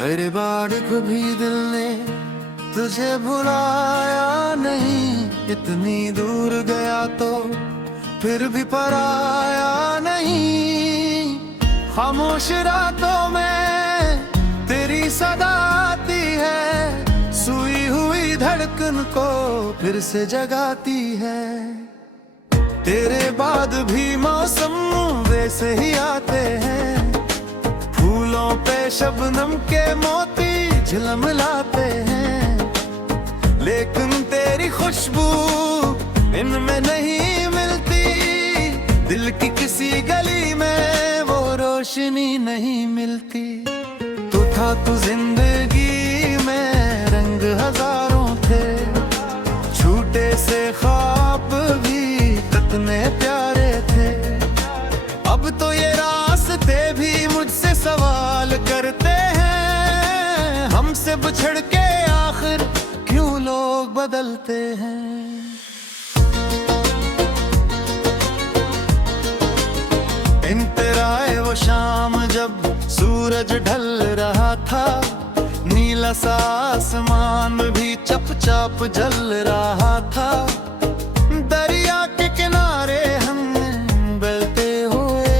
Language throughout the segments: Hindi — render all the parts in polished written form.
अरे बार कभी दिल ने तुझे भुलाया नहीं, इतनी दूर गया तो फिर भी पराया नहीं। खामोश रातों में तेरी सदा आती है, सोई हुई धड़कन को फिर से जगाती है। तेरे बाद भी मौसम वैसे ही आते हैं, फूलों पे शबनम के मोती झिलमिलाते हैं। लेकिन तेरी खुशबू इनमें नहीं मिलती, दिल की किसी गली में वो रोशनी नहीं मिलती। तू था तो जिंदगी में रंग हजारों थे, छूटे से ख्वाब भी कितने प्यारे थे। अब तो ये रास्ते भी मुझसे सवाल करते हैं, हमसे बिछड़ के आखिर क्यों लोग बदलते हैं। इंतराए वो शाम जब सूरज ढल रहा था, नीला सा आसमान भी चपचाप जल रहा था। दरिया के किनारे हम बहते हुए,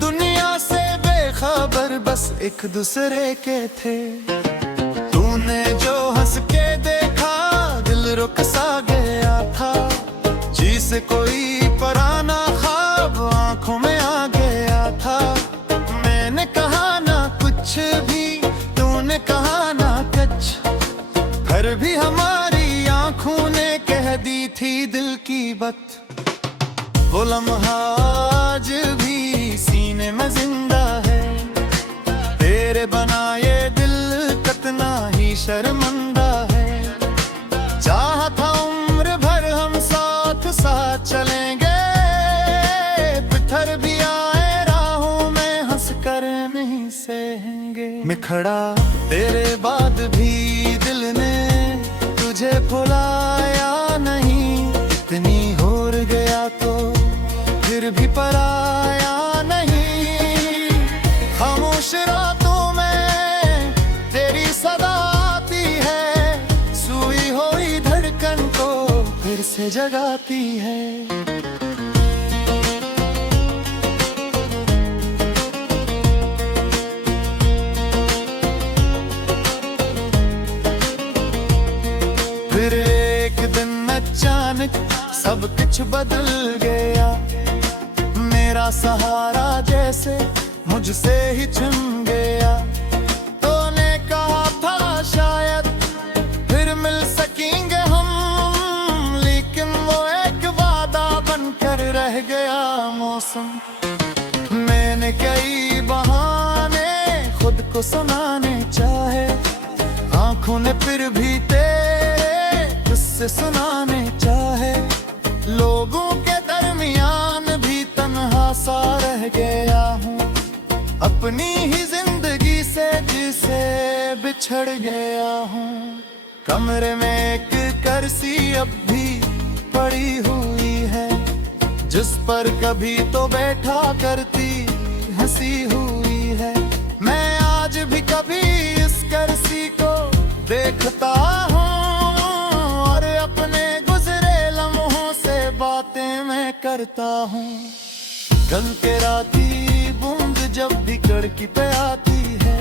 दुनिया से बेखबर बस एक दूसरे के थे। तूने जो हंस के देखा दिल रुक सा गया था, जी से कोई पराना ख्वाब आंखों में आ गया था। मैंने कहा ना कुछ भी, तूने कहा ना कुछ, फिर भी हमारी आंखों ने कह दी थी दिल की बात। वो लम्हा आज भी सीने में जिंदा है, तेरे बनाए दिल कितना ही शर्मिंदा है। चाहा था उम्र भर हम साथ साथ चलेंगे, पिथर भी आए राहों में हंस कर नहीं सहेंगे। मैं खड़ा तेरे बाद भी दिल ने तुझे भुलाया नहीं, इतनी होर गया तो फिर भी पराया नहीं। खामोश रातों में तेरी सदा आती है, सोई हुई धड़कन को फिर से जगाती है। फिर एक दिन अचानक सब कुछ बदल गया, मेरा सहारा जैसे मुझसे ही छिन गया। तूने कहा था शायद फिर मिल सकेंगे हम, लेकिन वो एक वादा बनकर रह गया मौसम। मैंने कई बहाने खुद को सुनाने चाहे, आंखों ने फिर भी तेरे किस्से सुनाने चाहे। लोगों के दरमियान भी तन्हा सा रह गया हूँ, अपनी ही जिंदगी से जिसे बिछड़ गया हूँ। कमरे में एक कुर्सी अब भी पड़ी हुई है, जिस पर कभी तो बैठा करती हंसी हुई है। मैं आज भी कभी इस कुर्सी को देखता हूँ, और अपने गुजरे लम्हों से बातें मैं करता हूँ। कल के राती बूंद जब भी कड़की पे आती है,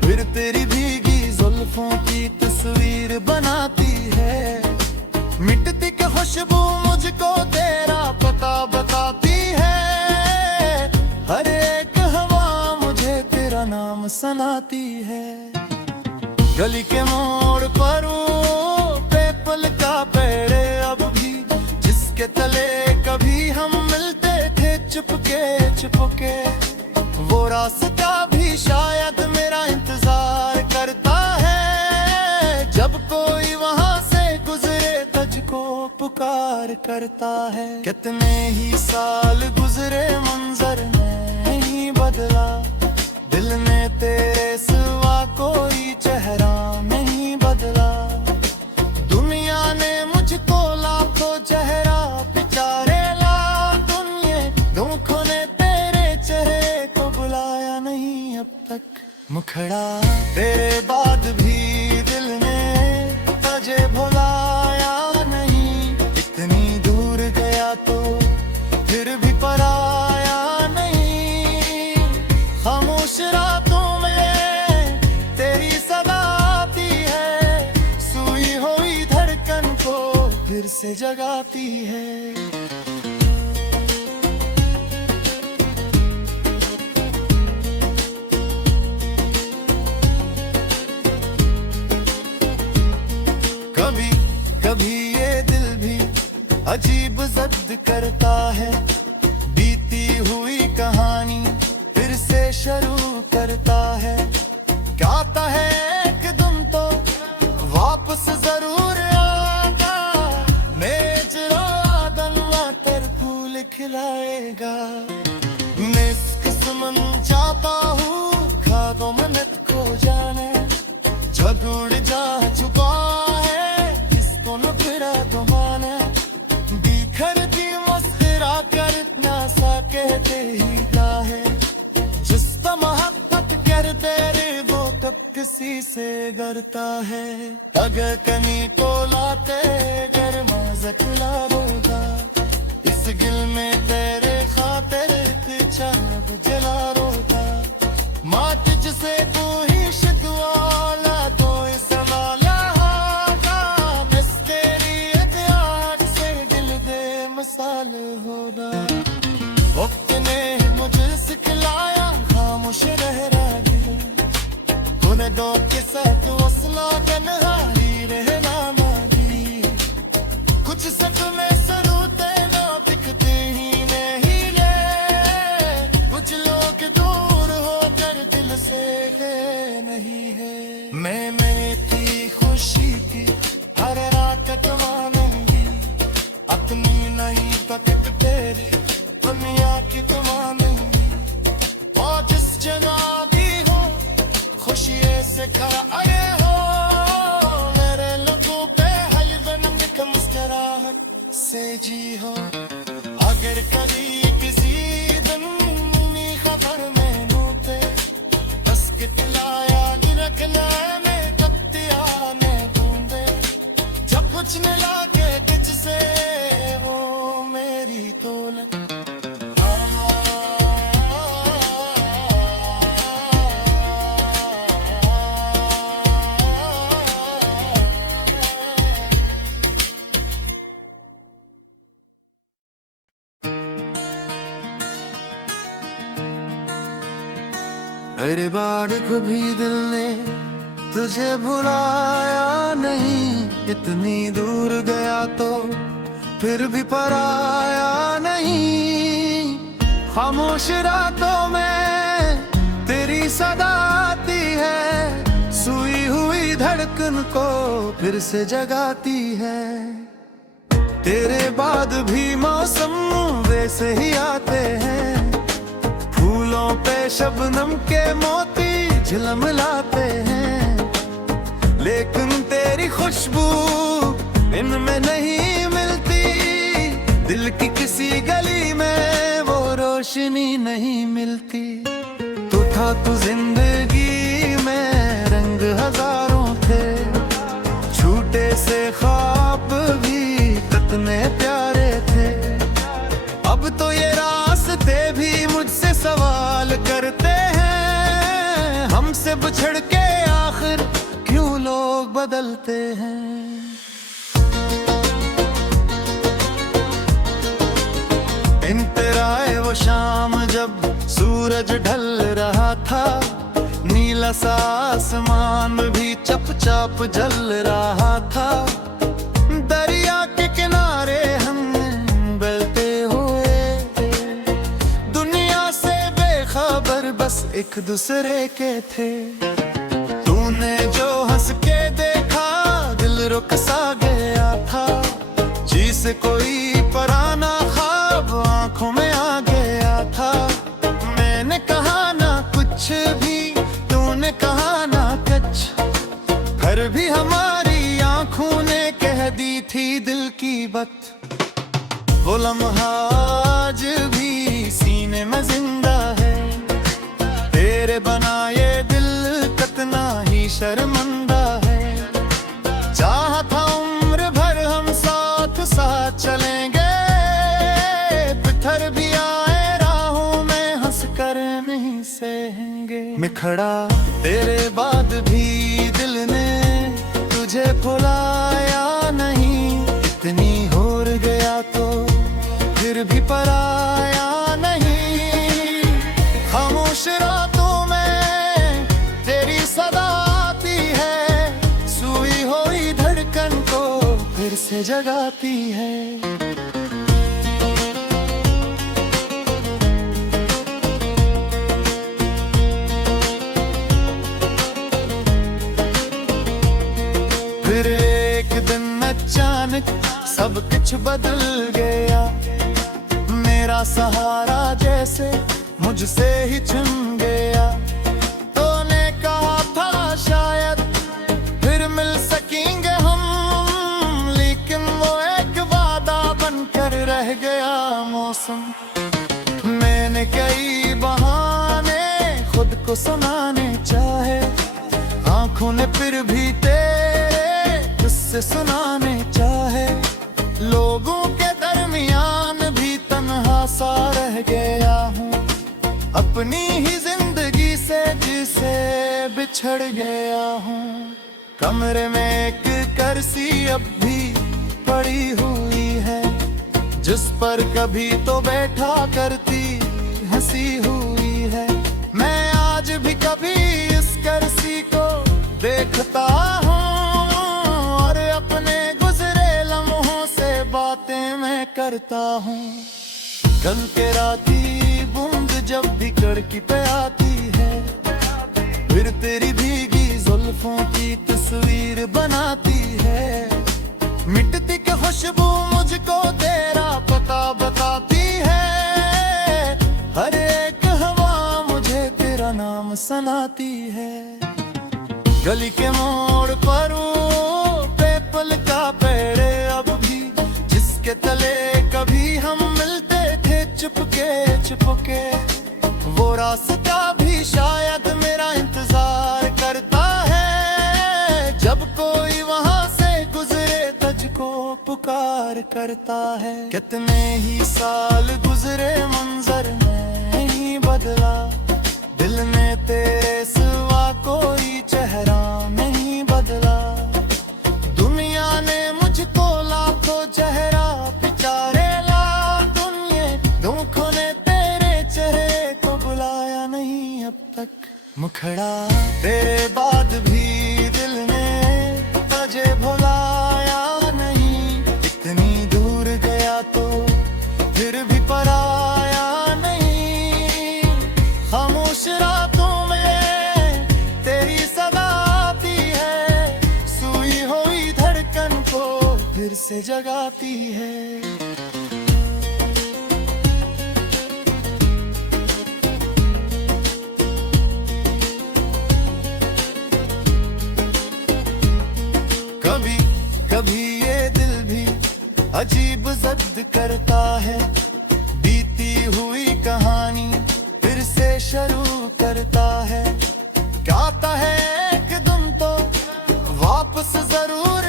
फिर तेरी भीगी जुल्फों की तस्वीर बनाती है। मिटती की खुशबू मुझको तेरा पता बताती है, हर एक हवा मुझे तेरा नाम सुनाती है। गली के मोड़ पर पीपल का पेड़ अब भी, जिसके तले कभी हम मिलते थे चुपके चुपके, वो रास्ता भी शायद मेरा इंतजार करता है। जब कोई वहां से गुजरे तुझको पुकार करता है। कितने ही साल गुजरे मंजर नहीं बदला, दिल ने तेरे सिवा कोई चेहरा नहीं बदला। दुनिया ने मुझको लाखों चेहरा पिचारे ला, दुनिया धोखों ने तेरे चेहरे को बुलाया नहीं अब तक। मुखड़ा तेरे बाद भी दिल ने तुझे भुलाया नहीं। इतनी दूर गया तो फिर भी पराया नहीं। खामोश रातों में तेरी सदा आती है, सोई हुई धड़कन को फिर से जगाती है। कभी कभी ये दिल भी अजीब जिद करता है, बीती हुई कहानी फिर से शुरू करता है। कहता है कि तुम तो वापस जरूर आएगा, मेरे चिरागन आकर फूल खिलाएगा। मैं इस किस्मत चाहता हूँ खादों मिनट को जाने, जब उड़ जा चुका है किसको न फिरा तुमाने। बिखर दी मुस्कुरा कर इतना सा कहते ही का है, जिस मोहब्बत करते रे वो कब किसी से डरता है। अगर कनी को लाते घर मज़ा रोगा, इस गिल में तेरे खातिर चाब जला रोगा। मात जिसे तू ही शिकवाला तो संभाला होगा, बस तेरी एहतियात से दिल दे मसाल होना। वक्त ने मुझे सिखलाया खामोश रह दिल, उन्हें दो के साथ वसना तन्हाई रहना मादी। कुछ सच में सरूते ना दिखते ही नहीं ले, कुछ लोग दूर होकर दिल से नहीं है। मैं थी खुशी की हर रात मानेंगी, अपनी नहीं तो तेरी दुनिया की मानेंगी। और जिस जगह भी हो खुशी से खड़ा आए हो, मेरे लोगों पे हर दिन एक मुस्कुराहट से जी हो। अगर कभी किसी दिन खबर में नूते बस कितलाया गिरकला में कत्तिया ने ढूंढे, जब कुछ मिला के तुझसे वो मेरी दौलत। अरे बार कभी दिल ने तुझे भुलाया नहीं। इतनी दूर गया तो फिर भी पराया नहीं। खामोश रातों में तेरी सदा आती है, सोई हुई धड़कन को फिर से जगाती है। तेरे बाद भी मौसम वैसे ही आते हैं, फूलों पे शबनम के मोती झिलमिलाते हैं। लेकिन तेरी खुशबू इनमें नहीं मिलती, दिल की किसी गली में वो रोशनी नहीं मिलती। तू था तू जिंदगी में रंग हजारों थे, छूटे से ख्वाब भी कितने प्यारे थे। अब तो ये रास्ते भी मुझसे सवाल करते हैं, हमसे बिछड़ के आखिर क्यों लोग बदलते हैं। इंतराए वो शाम जब सूरज ढल रहा था, नीला सा आसमान भी चप-चाप जल रहा था। दरिया के किनारे हम बहते हुए, दुनिया से बेखबर बस एक दूसरे के थे। तूने जो हंस के देखा दिल रुक सा गया था, जी से कोई पराना ख्वाब आंखों में आ गया था। मैंने कहा ना कुछ भी, तूने कहा ना कुछ, फिर भी हमारी आंखों ने कह दी थी दिल की बात। वो लम्हा आज भी सीने में जिंदा है, तेरे बनाए दिल बिखड़ा तेरे बाद भी दिल ने तुझे भुलाया नहीं। इतनी होर गया तो फिर भी पराया नहीं। खामोश रातों में तेरी सदा आती है, सुई हुई धड़कन को फिर से जगाती है। फिर एक दिन अचानक सब कुछ बदल गया। मेरा सहारा जैसे मुझसे ही छिन गया। तूने कहा था शायद फिर मिल सकेंगे हम, लेकिन वो एक वादा बनकर रह गया मौसम। मैंने कई बहाने खुद को सुनाने चाहे, आंखों ने फिर भी से सुनाने चाहे। लोगों के दरमियान भी तन्हा सा रह गया हूँ, अपनी ही जिंदगी से जिसे बिछड़ गया हूँ। कमरे में एक कुर्सी अब भी पड़ी हुई है, जिस पर कभी तो बैठा करती हंसी हुई है। मैं आज भी कभी इस कुर्सी को देखता हूँ, अपने गुजरे लम्हों से बातें मैं करता हूँ। कल के राती बूंद जब भी कड़की पे आती है, फिर तेरी भीगी जुल्फों की तस्वीर बनाती है। मिटती की खुशबू मुझको तेरा पता बताती है, हर एक हवा मुझे तेरा नाम सुनाती है। गली के मोड़ पर पल का पेड़ अब भी, जिसके तले कभी हम मिलते थे चुपके चुपके। वो रास्ता भी शायद मेरा इंतजार करता है, जब कोई वहां से गुजरे तुझको पुकार करता है। कितने ही साल गुजरे मंजर नहीं बदला, दिल ने तेरे सिवा कोई चेहरा नहीं बदला। मुझको लाखों चेहरा पिचारे ला दुनिया, धोखों ने तेरे चेहरे को बुलाया नहीं अब तक। मुखड़ा तेरे बाद भी दिल ने तुझे भुलाया नहीं। इतनी दूर गया तो फिर भी पराया नहीं। खामोश रातों में तेरी सदा आती है, सुई हुई धड़कन को फिर से जगाती है। कभी कभी ये दिल भी अजीब जिद करता है, बीती हुई कहानी फिर से शुरू करता है। कहता है एक दिन तो वापस जरूर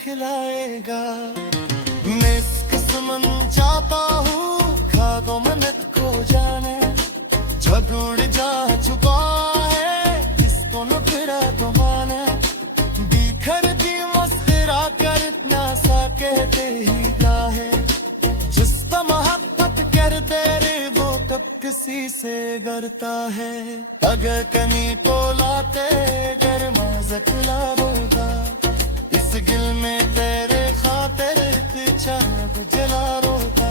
खिलाएगा। मैं इस किस्मत चाहता हूँ खागो मिनट को जाने, जब उड़ जा चुका है इसको न फिर घुमाने। बिखर दी मस्करा कर इतना सा कहते ही क्या है, जिस पर मोहब्बत करते रे वो कब किसी से डरता है। अगर कहीं को लाते गर्मा जखला होगा, इस गिल में तेरे खातिर चांद जला रोता।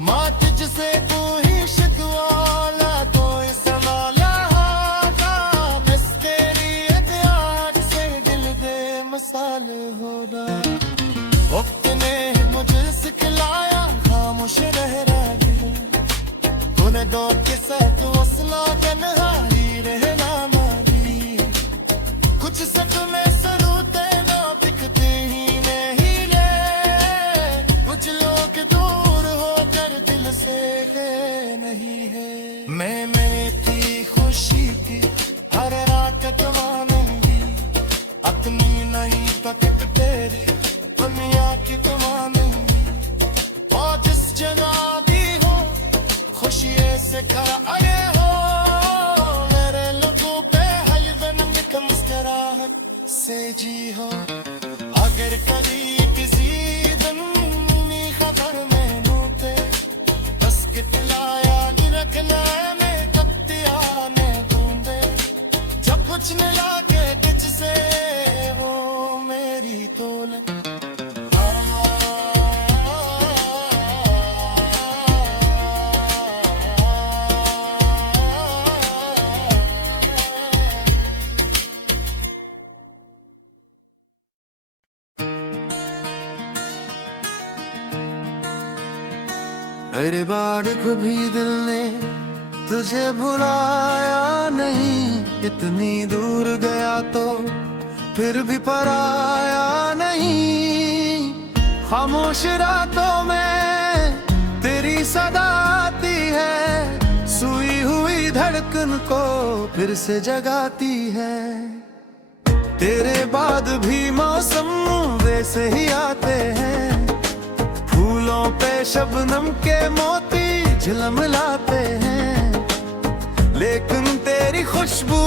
माँ तुझसे तू ही शिकवाला तो संभाला का, बस तेरी याद से दिल दे मसाल होना। वक्त ने मुझे सिखलाया खामोश रह रहा दिल, उन्हें दो के साथ वसला तन्हाई रहना मारी। कुछ सच में सरूते ना दिखते ही नहीं ले, से खड़ा अरे हो मेरे लोगों पे हलवे नमक मुस्कुराहट से जी हो अगर कभी किसी दिन खबर मैनू पे बस कितलाया रखना में कत्तिया ने ढूंढे जब कुछ मिला के तुझसे वो मेरी तोल अरे बार कभी दिल ने तुझे भुलाया नहीं इतनी दूर गया तो फिर भी पराया नहीं खामोश रातों में तेरी सदा आती है सुई हुई धड़कन को फिर से जगाती है तेरे बाद भी मौसम वैसे ही आते हैं फूलों पे शबनम के मोती झिलमिलाते हैं लेकिन तेरी खुशबू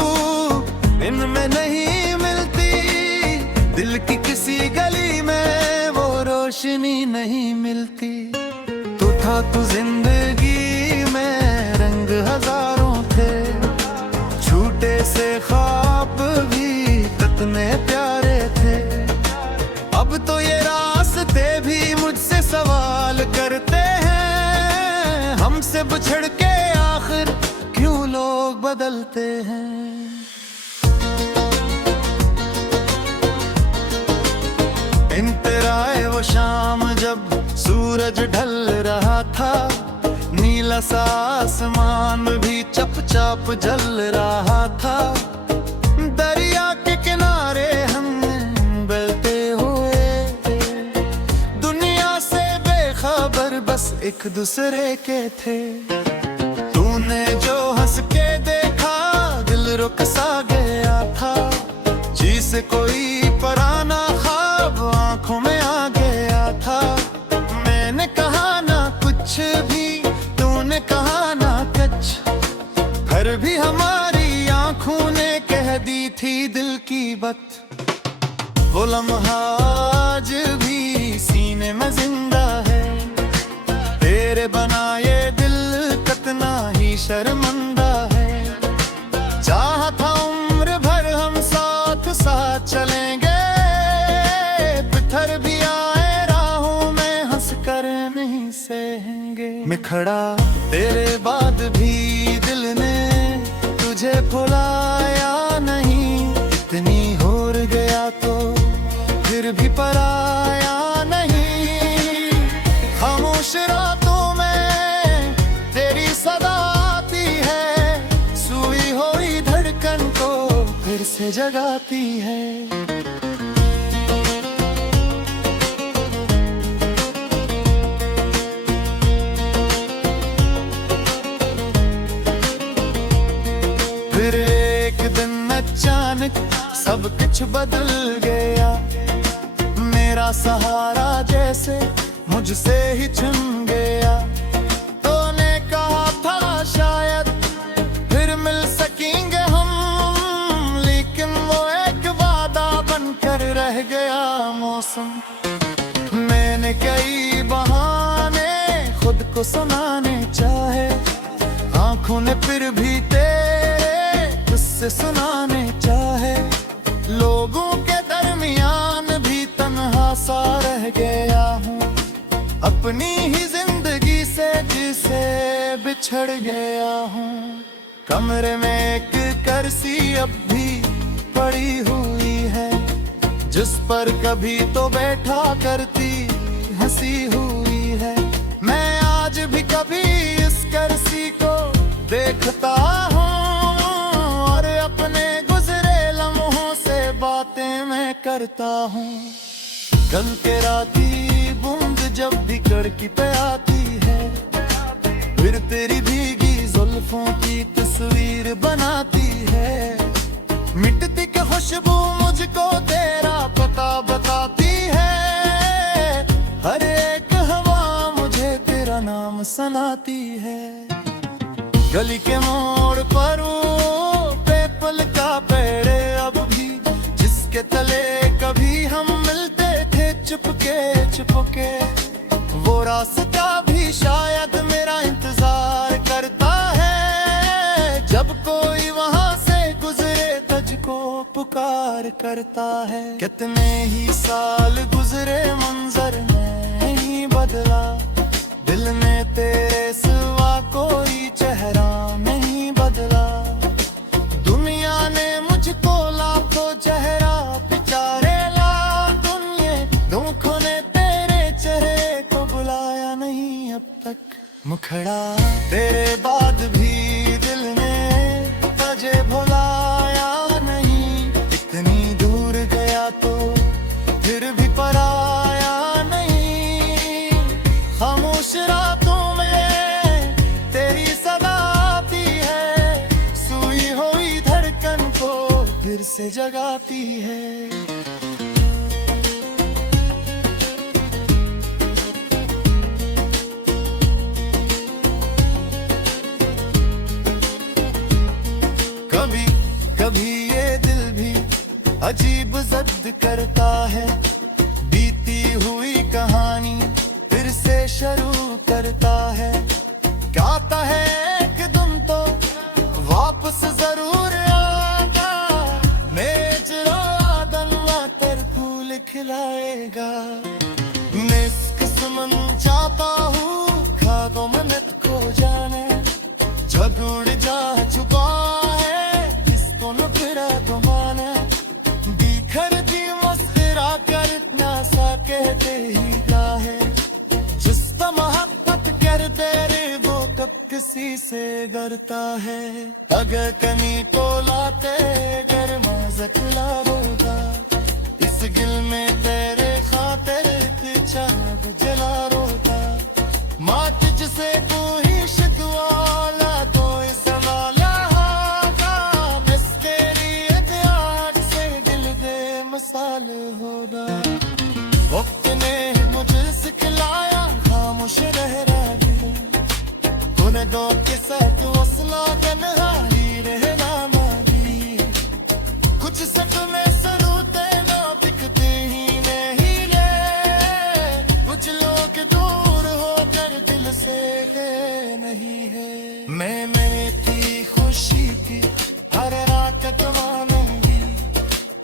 इनमें नहीं मिलती दिल की किसी गली में वो रोशनी नहीं मिलती तू था तू जिंदगी में रंग हजारों थे छूटे से ख्वाब भी कितने प्यारे थे अब तो ये रास्ते भी मुझसे सवाल करते हैं हमसे बिछड़ के आखिर क्यों लोग बदलते हैं इन तेरा वो शाम जब सूरज ढल रहा था नीला सा आसमान भी चपचाप जल रहा था दरिया के किनारे हम बहते हुए दुनिया से बेखबर बस एक दूसरे के थे तूने जो हंस के देखा दिल रुक सा गया था जिसे कोई पराना ख्वाब आंखों में आ गया था मैंने कहा ना कुछ भी तूने कहा ना कुछ फिर भी हमारी आंखों ने कह दी थी दिल की बात वो लम्हा आज भी सीने में जिंदा है तेरे बनाए दिल कितना ही शर्मिंदा है चाहा था उम्र भर हम साथ साथ चलेंगे पिथर भी आए राहों में हंस कर नहीं सहेंगे मैं खड़ा तेरे बाद भी दिल ने तुझे भुलाया नहीं इतनी होर गया तो फिर भी पराया नहीं खामोश रातों में तेरी सदा आती है सुई हुई धड़कन को फिर से जगाती है फिर एक दिन अचानक सब कुछ बदल गया मेरा सहारा जैसे मुझसे ही छिन गया तूने कहा था शायद फिर मिल सकेंगे हम लेकिन वो एक वादा बनकर रह गया मौसम मैंने कई बहाने खुद को सुनाने चाहे आंखों ने फिर भी तेरे तुझसे सुनाने चाहे लोगों के दरमियान भी तन्हा सा रह गया हूँ अपनी ही जिंदगी से जिसे बिछड़ गया हूँ कमरे में एक कुर्सी अब भी पड़ी हुई है जिस पर कभी तो बैठा करती हंसी हुई है मैं आज भी कभी इस कुर्सी को देखता हूँ और अपने गुजरे लम्हों से बातें मैं करता हूँ कल के राती बूंद जब भी कड़की पे आती है फिर तेरी भीगी जुल्फों की तस्वीर बनाती है मिटती के खुशबू मुझको तेरा पता बताती है हर एक हवा मुझे तेरा नाम सुनाती है गली के मोड़ पर वो पीपल का पेड़ अब भी, जिसके तले कभी हम मिलते थे चुपके चुपके, वो रास्ता भी शायद मेरा इंतजार करता है। जब कोई वहां से गुजरे तुझको पुकार करता है। कितने ही साल गुजरे मंजर नहीं बदला, दिल में तेरे सिवा कोई चेहरा नहीं बदला। दुनिया ने मुझको लाखों चेहरा बेचारे ला दुनिया, धोखों ने तेरे चेहरे को बुलाया नहीं अब तक। मुखड़ा तेरे बाद भी दिल ने तुझे भुलाया नहीं, इतनी दूर गया तो फिर भी पराया नहीं। खामोश रातों में तेरी सदा आती है, सोई हुई धड़कन को फिर से जगाती है। कभी कभी ये दिल भी अजीब जिद करता है, बीती हुई कहानी फिर से शुरू करता है। कहता है कि तुम तो वापस जरूर आएगा, मेरे आदन मातर फूल खिलाएगा। मैं इस किस्मत चाहता हूँ खाबों में मत खो जाने, जग उड़ जा चुका है इसको न फिर घुमाने। बिखर दी मुस्कुरा कर इतना सा कहते ही क्या है, जिसका मोहब्बत कर दे रे वो कब किसी से डरता है। अगर कनी को लाते घर मज़क ला रोगा, इस गिल में तेरे खातिर पीछा जला रोगा। माँ तुझसे तू ही शिकवा दो संभाला होगा, बस तेरी एहतियात से दिल दे मसाल होगा। वक्त ने मुझे सिखलाया खामोश रहना भी, तूने दो के साथ वसला तन्हाई रहना मादी। कुछ सच में सरूते ना बिकते ही नहीं ले, कुछ लोग दूर होकर दिल से गए नहीं है। मैं थी खुशी की हर रात कमाऊंगी,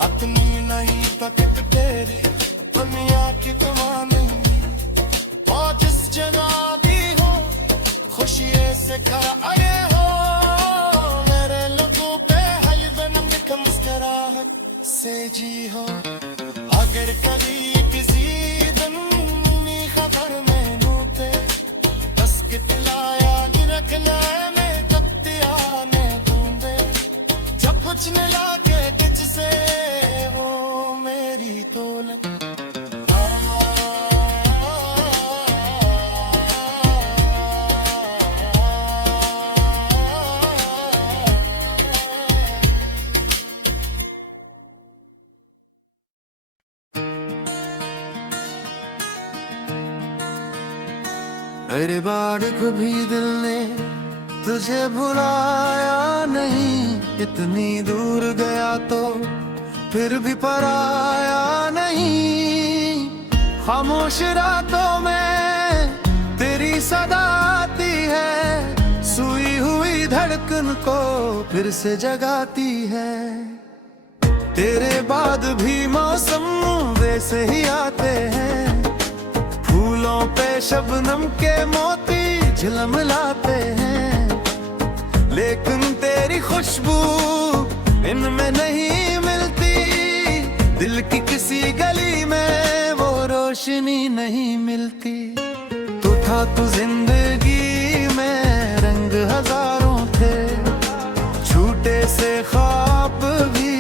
अपनी नहीं पकड़ तेरी दुनिया की कमाऊंगी। और जिस जगह भी हो खुशी से कर आए हो, मेरे लोगों पे हर दिन एक मुस्कुराहट से जी हो। अगर कभी किसी दिन खबर में नूते बस कितलाया रखना में कत्तिया में ढूंढे, जब कुछ मिला के तुझसे वो मेरी दौलत। अरे बार कभी दिल ने तुझे भुलाया नहीं, इतनी दूर गया तो फिर भी पराया नहीं। खामोश रातों में तेरी सदा आती है, सोई हुई धड़कन को फिर से जगाती है। तेरे बाद भी मौसम वैसे ही आते हैं, फूलों पे शबनम के मोती झिलमिलाते हैं। लेकिन तेरी खुशबू इनमें नहीं मिलती, दिल की किसी गली में वो रोशनी नहीं मिलती। तो था तू जिंदगी में रंग हजारों थे, छूटे से ख्वाब भी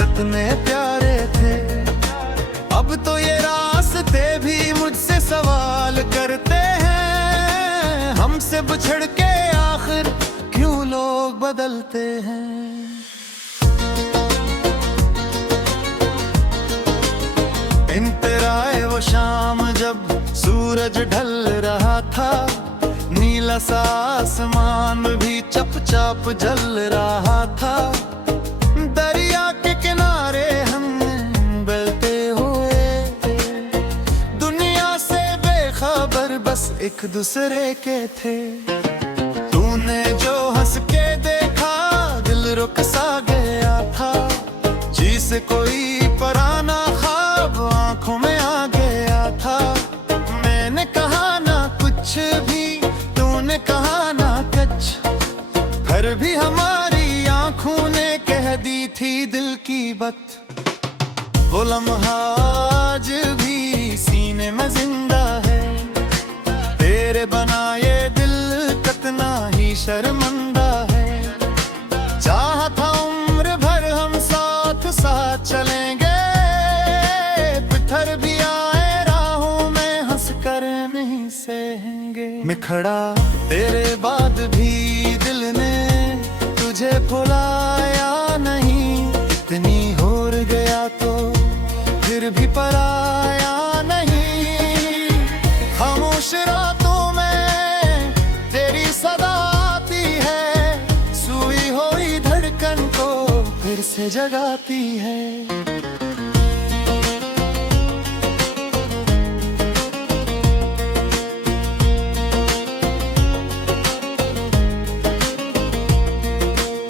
कितने प्यारे थे। अब तो ये रास्ते भी मुझसे सवाल करते हैं, हमसे बिछड़ के आखिर क्यों लोग बदलते हैं। इन तेरा वो शाम जब सूरज ढल रहा था, नीला नीला सा आसमान भी चपचाप जल रहा था। दरिया के किनारे हम बहते हुए, दुनिया से बेखबर बस एक दूसरे के थे। तूने जो हंस के देखा दिल रुक सा गया था, जिसे कोई पराना ख्वाब आंखों में आ गया था। मैंने कहा ना कुछ भी, तूने कहा ना कुछ, फिर भी हमारी आंखों ने कह दी थी दिल की बात। वो लम्हा आज भी सीने में जिंदा है, तेरे बनाए दिल कितना ही शर्मिंदा है। चाहा था उम्र भर हम साथ साथ चलेंगे, पत्थर भी आए राहों में हंस कर नहीं सहेंगे। बिखड़ा तेरे बाद भी दिल ने तुझे भुलाया नहीं, इतनी होर गया तो फिर भी पराया नहीं। खामोश रातों में तेरी सदा आती है, सुई हुई धड़कन को फिर से जगाती है।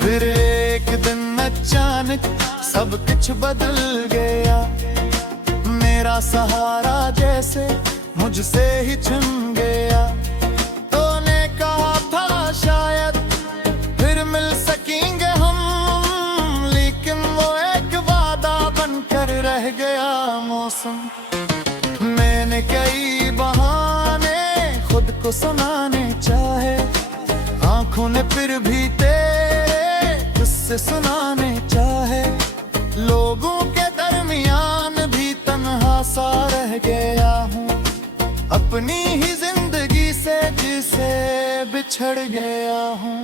फिर एक दिन अचानक सब कुछ बदल गया, मेरा सहारा जैसे मुझसे ही छिन गया। तूने कहा था शायद फिर मिल सकेंगे हम, लेकिन वो एक वादा बनकर रह गया मौसम। मैंने कई बहाने खुद को सुनाने चाहे, आंखों ने फिर भी तेरे किस्से सुनाने चाहे। लोगों के दरमियान भी तन्हा सा रह गया हूँ, अपनी ही जिंदगी से जिसे बिछड़ गया हूँ।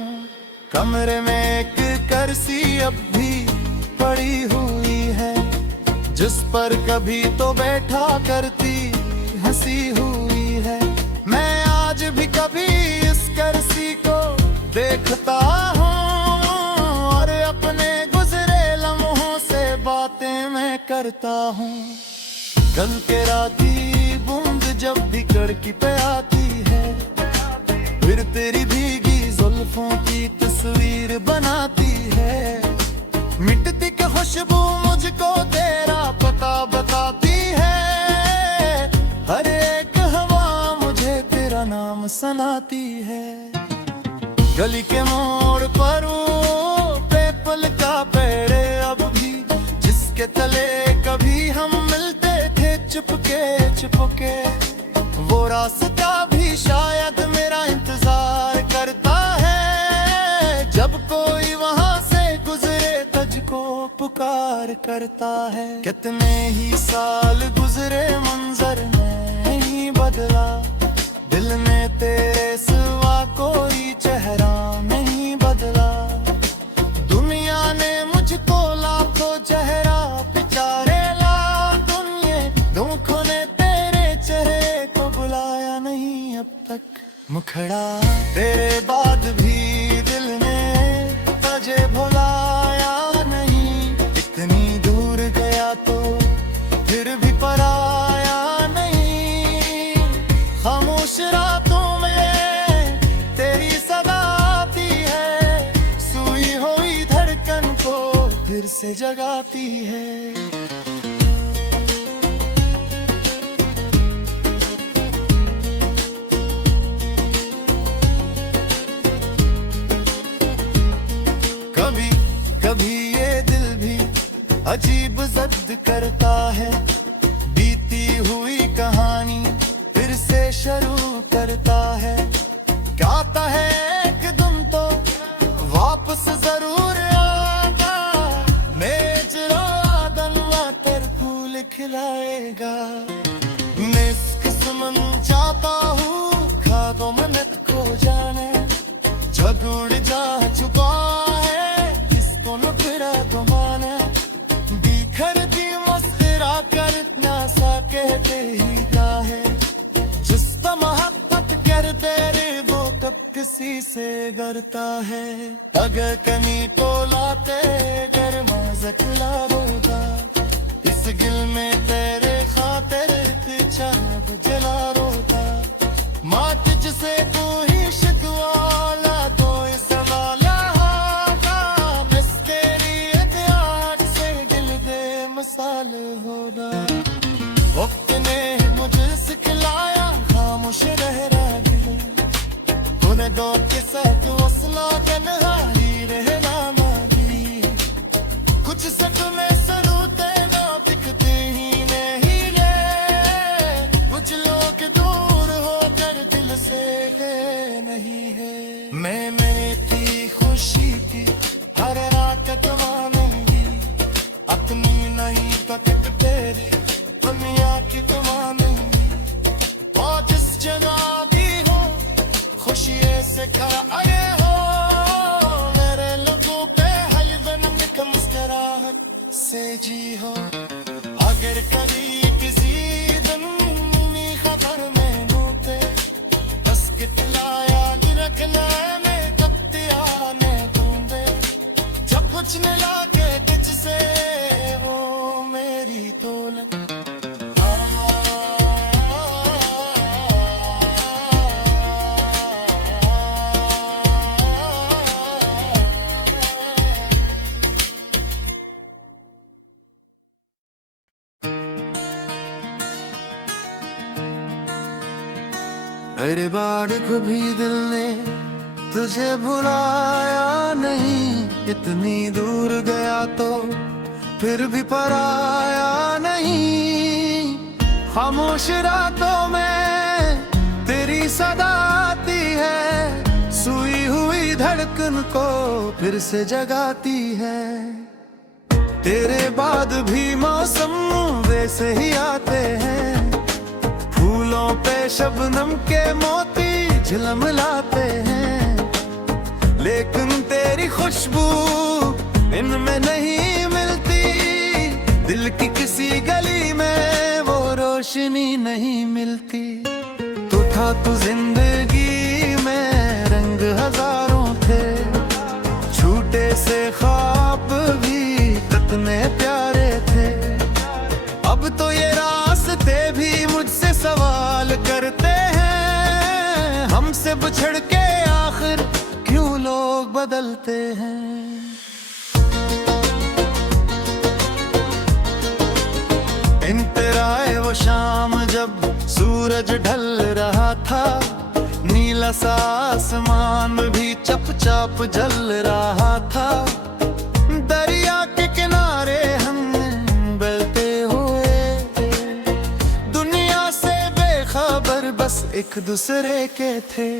कमरे में एक कुर्सी अब भी पड़ी हुई है, जिस पर कभी तो बैठा करती हंसी हुई है। मैं आज भी कभी इस कुर्सी को देखता हूँ, और अपने गुजरे लम्हों से बातें मैं करता हूँ। कल के राती बूंद जब भी खिड़की पे आती है, फिर तेरी भीगी जुल्फों की तस्वीर बनाती है। मिटती की खुशबू मुझको तेरा पता बताती है, हर एक हवा मुझे तेरा नाम सुनाती है। गली के मोड़ पर वो पीपल का पेड़ अब भी, जिसके तले कभी हम मिलते थे चुपके चुपके। वो रास्ता भी शायद मेरा इंतजार करता है, जब कोई वहां से गुजरे तुझको पुकार करता है। कितने ही साल गुजरे मंजर नहीं बदला, दिल में तेरे सिवा कोई चेहरा नहीं बदला। दुनिया ने मुझको लाखों चेहरा बेचारे ला, दुनिया धोखों ने तेरे चेहरे को बुलाया नहीं अब तक। मुखड़ा तेरे बाद भी दिल ने तुझे भुलाया नहीं, इतनी दूर गया तो फिर भी पराया नहीं। खामोश रातों में तेरी सदा आती है, सुई हुई धड़कन को फिर से जगाती है। कभी कभी ये दिल भी अजीब जिद करता है, बीती हुई कहानी फिर से शुरू करता है। कहता है एक दिन तो वापस जरूर आएगा, मेरे आदम आकर फूल खिलाएगा। मैं इस किस्म चाहता हूँ खा दो मिनट को जाने, जग उड़ जा चुका है किसको न फिरा तो माने। बिखर दी मुस्कुरा कर इतना सा कहते ही का है, जिस पर मोहब्बत कर दे रे वो कब किसी से डरता है, अगर कनी को लाते गरमा जकला रोगा, इस गिल में तेरे खातिर चाब जला रोता, मात जिसे तू ही शिकवाला तो सवाला होगा, बस तेरी एहतियात से दिल दे मसाल होना। वक्त ने मुझे सिखलाया खामोश रहना दिल, उन्हें दो के साथ वसला तन्हा ही रहना मांगी, कुछ सच में सरूते ना दिखते ही नहीं ले, कुछ लोग दूर होकर दिल से है नहीं है। मैं थी खुशी की हर रात मानेंगी, अपनी नहीं तो तक तेरी दुनिया की मानेंगी, और जिस जगह भी हो खुशी से कर आए हो, मेरे लोगों पे हर दिन एक मुस्कुराहट से जी हो। अगर कभी किसी दिन खबर में नूते बस कितलाया रखना में कत्तिया ने दूंदे, जब कुछ न लागे तुझसे हो मेरी दौलत। अरे बार कभी दिल ने तुझे भुलाया नहीं, इतनी दूर गया तो फिर भी पराया नहीं, खामोश रातों में तेरी सदा आती है, सोई हुई धड़कन को फिर से जगाती है, तेरे बाद भी मौसम वैसे ही आते हैं, फूलों पे शबनम के मोती झिलमिलाते हैं, लेकिन तेरी खुशबू इनमें नहीं मिलती, दिल की किसी गली में वो रोशनी नहीं मिलती। तू था तू जिंदगी में रंग हजारों थे, छूटे से ख्वाब भी कितने प्यारे थे, अब तो ये रास्ते भी मुझसे सवाल करते हैं, हमसे बिछड़ के आखिर क्यों लोग बदलते हैं। इंतराए वो शाम जब सूरज ढल रहा था, नीला सा आसमान भी चप-चाप जल रहा था, दरिया के किनारे हम बहते हुए, दुनिया से बेखबर बस एक दूसरे के थे।